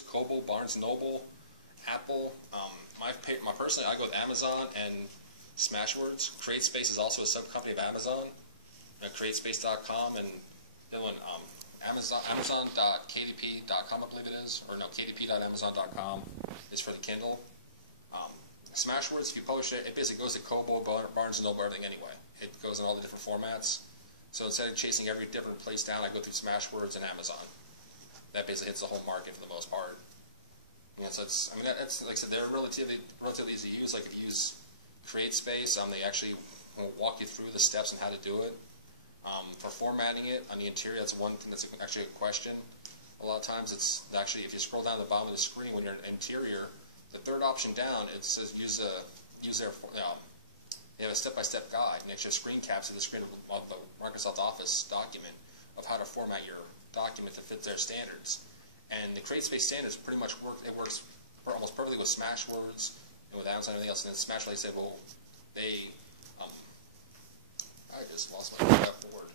Smashwords, Kobo, Barnes & Noble, Apple. My personally, I go with Amazon and Smashwords. CreateSpace is also a sub-company of Amazon. CreateSpace.com, and the other one, Amazon.kdp.com, I believe it is, or no, kdp.amazon.com is for the Kindle. Smashwords, if you publish it, it basically goes to Kobo, Barnes & Noble, everything anyway. It goes in all the different formats. So instead of chasing every different place down, I go through Smashwords and Amazon. That basically hits the whole market for the most part. So it's, that's, like I said, they're relatively easy to use. Like if you use CreateSpace, they actually will walk you through the steps on how to do it. For formatting it on the interior, that's one thing that's actually a question. A lot of times it's actually, if you scroll down to the bottom of the screen when you're in interior, the third option down, it says use their, they have a step-by-step guide, and it's just screen caps of the screen of the Microsoft Office document of how to format your document to fit their standards. And the CreateSpace standards pretty much work. It works almost perfectly with Smashwords and with Amazon and everything else. And then Smashwords, they said, well, I just lost my word.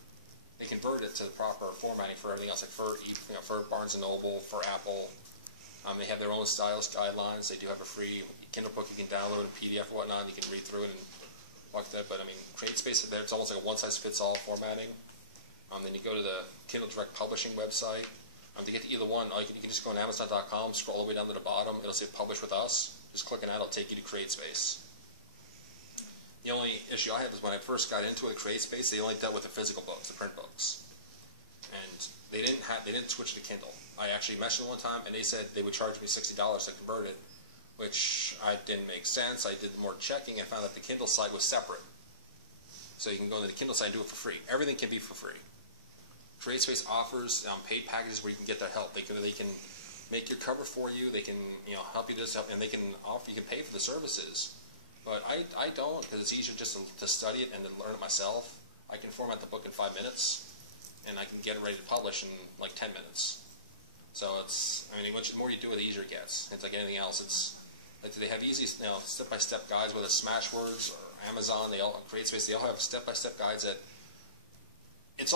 They convert it to the proper formatting for everything else, like for Barnes & Noble, for Apple. They have their own stylish guidelines. They do have a free Kindle book you can download in PDF or whatnot. You can read through it and walk through that. But CreateSpace, it's almost like a one-size-fits-all formatting. Then you go to the Kindle Direct Publishing website. To get to either one, you can just go on Amazon.com, scroll all the way down to the bottom. It'll say Publish with Us. Just click on that, it'll take you to CreateSpace. The only issue I had was when I first got into it, CreateSpace, they only dealt with the physical books, the print books. And they didn't switch to Kindle. I actually messaged them one time, and they said they would charge me $60 to convert it, which didn't make sense. I did more checking and found that the Kindle site was separate. So you can go to the Kindle site and do it for free. Everything can be for free. CreateSpace offers paid packages where you can get their help. They can make your cover for you. They can help you this, and they can offer, you can pay for the services. But I don't, because it's easier just to study it and to learn it myself. I can format the book in 5 minutes, and I can get it ready to publish in like 10 minutes. So it's, the more you do it, the easier it gets. It's like anything else. It's like they have easy, step-by-step guides, whether it's Smashwords or Amazon, CreateSpace, they all have step-by-step guides that it's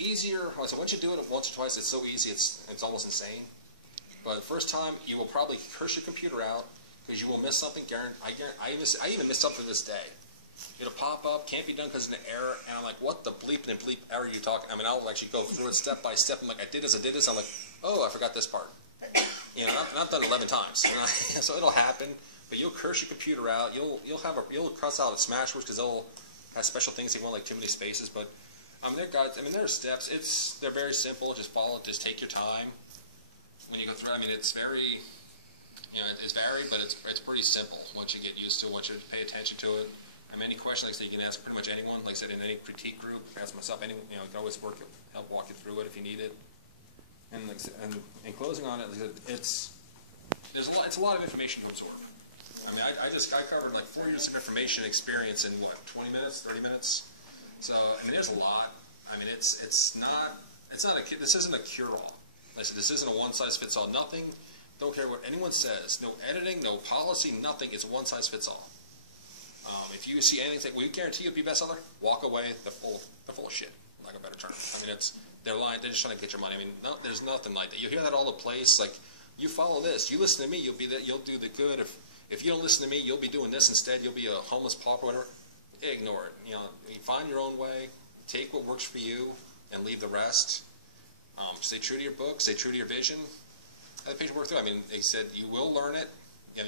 easier. So once you do it once or twice, it's so easy, it's almost insane. But the first time, you will probably curse your computer out because you will miss something. I even missed something to this day. It'll pop up, can't be done because of an error, and I'm like, what the bleep and bleep error are you talking? I'll actually go through it step by step. I'm like, I did this. I'm like, oh, I forgot this part. And I've done it 11 times. So it'll happen, but you'll curse your computer out. You'll cuss out Smashwords because they'll have special things they want, like too many spaces. But their guides, there are steps. They're very simple. Just follow it. Just take your time when you go through. It's very, it's varied, but it's pretty simple once you get used to it. Once you pay attention to it. Any question, like I said, you can ask pretty much anyone. Like I said, in any critique group, ask myself. You can always help walk you through it if you need it. And like I said, and in closing on it, like I said, it's a lot of information to absorb. I covered like 4 years of information experience in what, 20 minutes, 30 minutes. So there's a lot. This isn't a cure-all. Like I said, this isn't a one-size-fits-all. Nothing. Don't care what anyone says. No editing, no policy, nothing. It's one-size-fits-all. If you see anything, we guarantee you'll be bestseller. Walk away. They're full of shit, for lack of a better term. They're lying. They're just trying to get your money. No, there's nothing like that. You hear that all the place. Like, you follow this. You listen to me. You'll do the good. If you don't listen to me, you'll be doing this instead. You'll be a homeless pauper. Whatever. Ignore it. You find your own way. Take what works for you, and leave the rest. Stay true to your book. Stay true to your vision. Have the page work through. They said you will learn it. You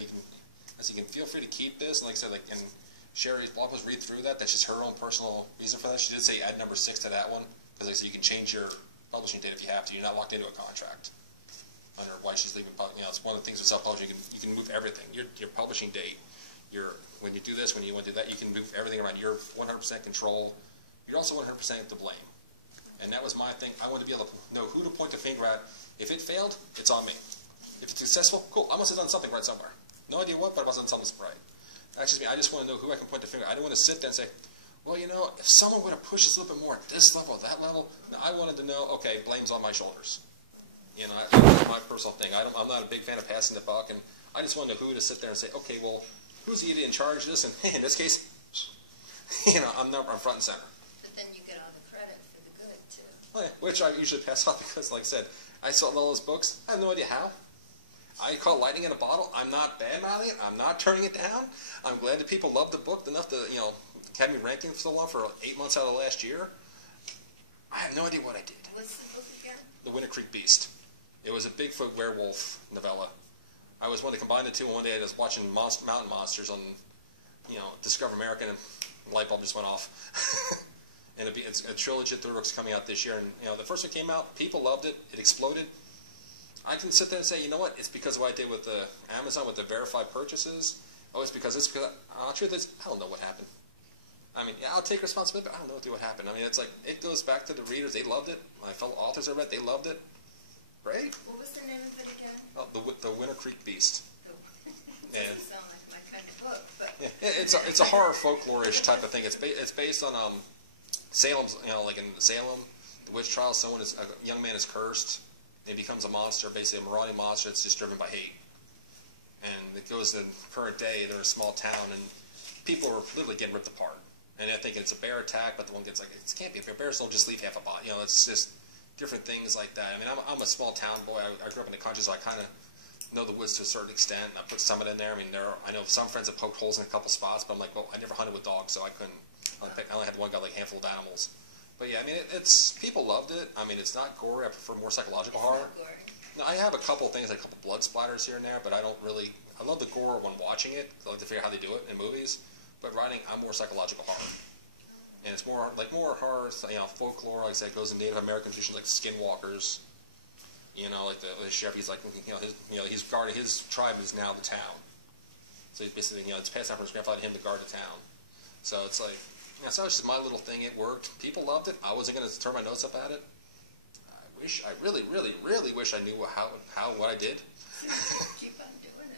can feel free to keep this. And like I said, and Sherry's blog post, read through that. That's just her own personal reason for that. She did say add number 6 to that one, because like I said, you can change your publishing date if you have to. You're not locked into a contract under why she's leaving. It's one of the things with self-publishing. You can move everything. Your publishing date. When you do this, when you want to do that, you can move everything around. You're 100% control. You're also 100% to blame. And that was my thing. I wanted to be able to know who to point the finger at. If it failed, it's on me. If it's successful, cool. I must have done something right somewhere. No idea what, but I must have done something right. That's just me. I just want to know who I can point the finger at. I don't want to sit there and say, well, if someone would have pushed us a little bit more at this level, that level. No, I wanted to know, okay, blame's on my shoulders. That's my personal thing. I'm not a big fan of passing the buck, and I just want to know who to sit there and say, okay, well, who's the idiot in charge of this? And in this case, I'm front and center. But then you get all the credit for the good, too. Which I usually pass off because, like I said, I sold all those books. I have no idea how. I call lightning in a bottle. I'm not bad-mouthing it. I'm not turning it down. I'm glad that people loved the book enough to, have me ranking for so long for 8 months out of last year. I have no idea what I did. What's the book again? The Winter Creek Beast. It was a Bigfoot werewolf novella. I was one to combine the two, and one day I was watching Mountain Monsters on, Discover America, and the light bulb just went off. And it's a trilogy of 3 books coming out this year, and the first one came out, people loved it, it exploded. I can sit there and say, you know what, it's because of what I did with the Amazon with the verified purchases. Oh, it's because the truth is, I don't know what happened. I mean, yeah, I'll take responsibility, but I don't know what happened. I mean, it's like, it goes back to the readers, they loved it. My fellow authors I read, they loved it. Great. What was the name of it again? Oh, the Winter Creek Beast. It doesn't sound like my kind of book, but... Yeah, it's a horror folklore-ish type of thing. It's based on Salem's, like in Salem, the witch trial. A young man is cursed. He becomes a monster, basically a marauding monster that's just driven by hate. And it goes to the current day. They're in a small town, and people are literally getting ripped apart. And they're thinking it's a bear attack, but the one gets like, it can't be a bear. Bears don't just leave half a body. It's just different things like that. I mean, I'm a small town boy. I grew up in the country, so I kind of know the woods to a certain extent. I put some of it in there. I mean, I know some friends have poked holes in a couple spots, but I'm like, well, I never hunted with dogs, so I couldn't. I only had one guy, like a handful of animals. But yeah, I mean, it's people loved it. I mean, it's not gory. I prefer more psychological horror. Not gory. No, I have a couple of things, like a couple blood splatters here and there, but I don't really. I love the gore when watching it. I like to figure out how they do it in movies. But writing, I'm more psychological horror. And it's more horror, folklore. Like I said, it goes in Native American traditions, like skinwalkers. Like the sheriff. He's like, he's guarding his tribe is now the town. So he's basically, it's passed down from his grandfather to him to guard the town. So it's like, so it's just my little thing. It worked. People loved it. I wasn't going to turn my nose up at it. I really, really, really wish I knew what I did. Keep on doing it.